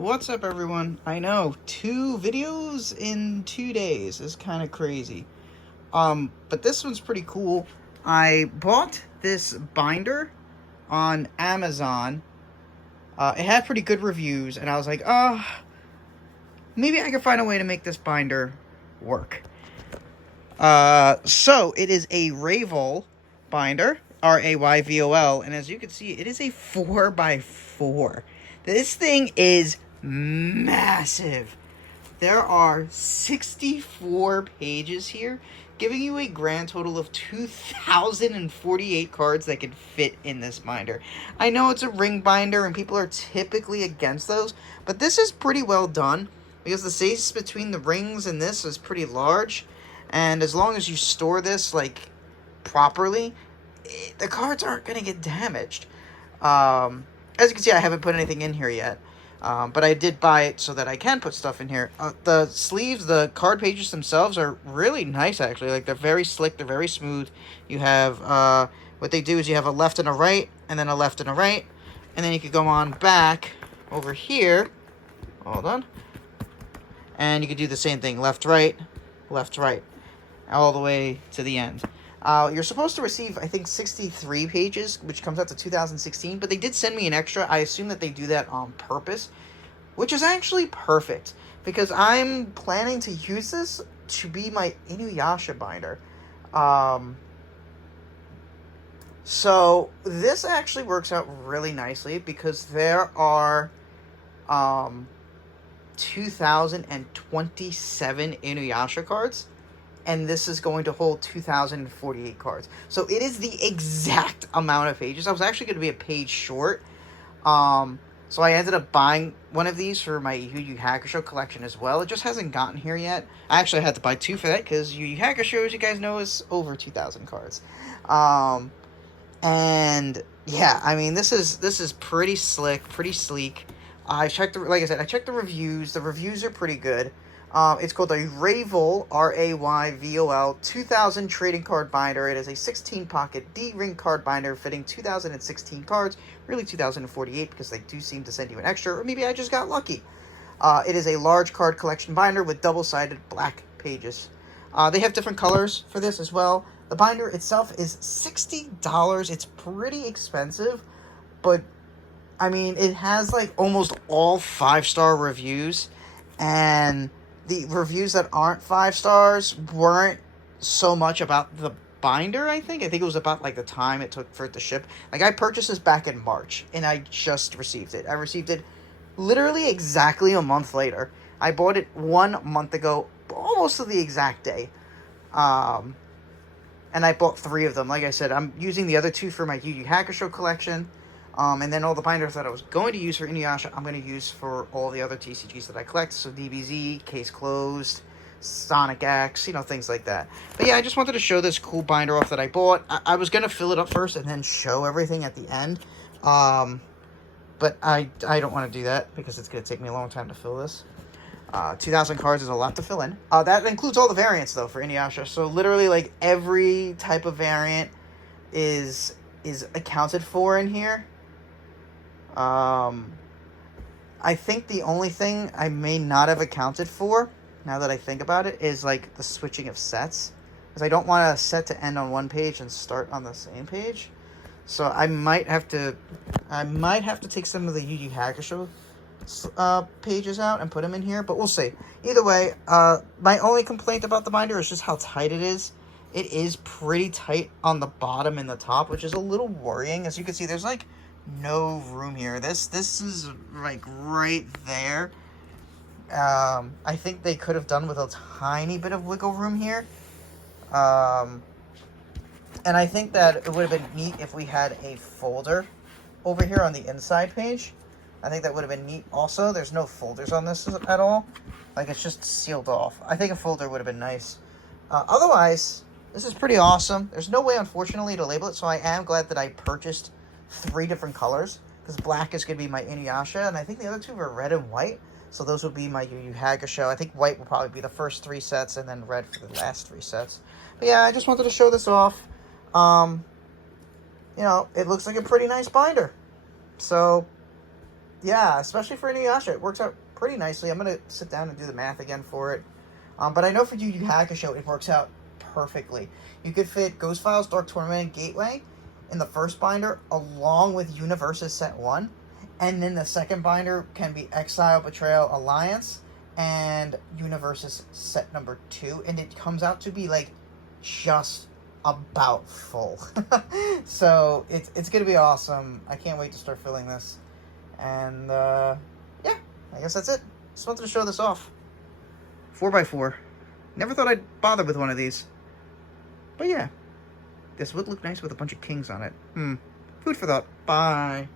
What's up, everyone? I know, 2 videos in 2 days is kind of crazy. But this one's pretty cool. I bought this binder on Amazon. It had pretty good reviews, and I was like, maybe I can find a way to make this binder work. So it is a Rayvol binder, Rayvol, and as you can see, it is a 4x4. This thing is massive. There are 64 pages here, giving you a grand total of 2,048 cards that can fit in this binder. I know it's a ring binder, and people are typically against those, but this is pretty well done, because the space between the rings and this is pretty large, and as long as you store this, like, properly, the cards aren't going to get damaged. As you can see, I haven't put anything in here yet. But I did buy it so that I can put stuff in here. The sleeves, the card pages themselves are really nice, actually. Like, they're very slick, they're very smooth. You have, what they do is you have a left and a right, and then a left and a right. And then you could go on back over here. Hold on. And you could do the same thing, left, right, all the way to the end. You're supposed to receive, I think, 63 pages, which comes out to 2016, but they did send me an extra. I assume that they do that on purpose, which is actually perfect, because I'm planning to use this to be my Inuyasha binder. So this actually works out really nicely, because there are 2,027 Inuyasha cards, and this is going to hold 2,048 cards. So it is the exact amount of pages. I was actually going to be a page short. So I ended up buying one of these for my Yu Yu Hakusho collection as well. It just hasn't gotten here yet. I actually had to buy two for that, because Yu Yu Hakusho, as you guys know, is over 2,000 cards. And yeah, I mean, this is pretty slick, pretty sleek. Like I said, I checked the reviews. The reviews are pretty good. It's called a Rayvol, Rayvol, 2000 trading card binder. It is a 16-pocket D-ring card binder fitting 2016 cards, really 2048, because they do seem to send you an extra, or maybe I just got lucky. It is a large card collection binder with double-sided black pages. They have different colors for this as well. The binder itself is $60. It's pretty expensive, but I mean, it has like almost all 5-star reviews, and the reviews that aren't 5 stars weren't so much about the binder, I think. It was about, like, the time it took for it to ship. Like, I purchased this back in March, and I just received it. I received it literally exactly a month later. I bought it 1 month ago, almost to the exact day. And I bought 3 of them. Like I said, I'm using the other 2 for my Yu Yu Hakusho collection. And then all the binders that I was going to use for Inuyasha, I'm going to use for all the other TCGs that I collect. So DBZ, Case Closed, Sonic X, things like that. But yeah, I just wanted to show this cool binder off that I bought. I was going to fill it up first and then show everything at the end. But I don't want to do that, because it's going to take me a long time to fill this. 2,000 cards is a lot to fill in. That includes all the variants, though, for Inuyasha. So literally, like, every type of variant is accounted for in here. I think the only thing I may not have accounted for, now that I think about it, is like the switching of sets, because I don't want a set to end on one page and start on the same page. So I might have to take some of the Yu Yu Hakusho pages out and put them in here, but we'll see. Either way, my only complaint about the binder is just how tight it is. It is pretty tight on the bottom and the top, which is a little worrying. As you can see, there's like no room here. This is like right there. I think they could have done with a tiny bit of wiggle room here. And I think that it would have been neat if we had a folder over here on the inside page. I think that would have been neat also. There's no folders on this at all. Like, it's just sealed off. I think a folder would have been nice. Otherwise, this is pretty awesome. There's no way, unfortunately, to label it, so I am glad that I purchased 3 different colors, because black is going to be my Inuyasha, and I think the other 2 were red and white, so those would be my Yu Yu Hakusho. I think white will probably be the first 3 sets, and then red for the last 3 sets. But yeah, I just wanted to show this off. It looks like a pretty nice binder. So Yeah, especially for Inuyasha, it works out pretty nicely. I'm gonna sit down and do the math again for it. But I know for Yu Yu Hakusho, it works out perfectly. You could fit Ghost Files, Dark Tournament, and Gateway in the first binder along with Universes Set 1. And then the second binder can be Exile, Betrayal, Alliance, and Universes Set number 2. And it comes out to be like just about full. So it's going to be awesome. I can't wait to start filling this. And yeah, I guess that's it. Just wanted to show this off. 4x4. Never thought I'd bother with one of these. But yeah, this would look nice with a bunch of kings on it. Food for thought. Bye.